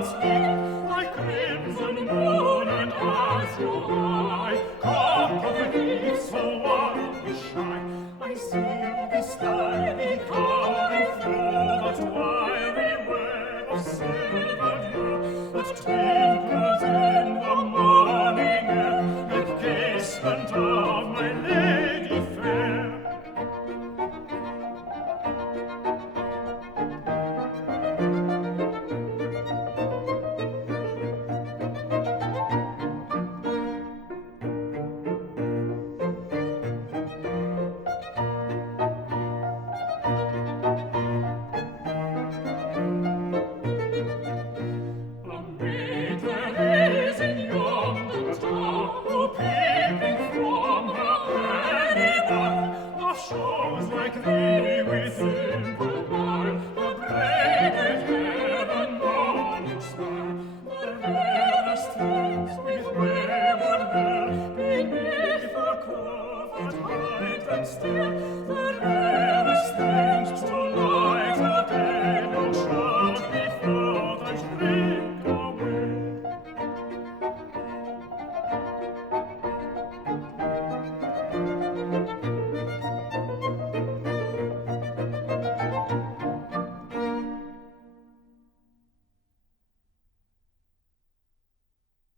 like crimson moon and azure eye, caught of the eve so wildly shine. I see the sky coming through that wiry web of silver dew that twinkles in the morning air like casement of my lady fair. Shows like thee within the bar, the braided hair and morning star, the rarest things with wayward hair, beneath the covert height and stair, the rarest things to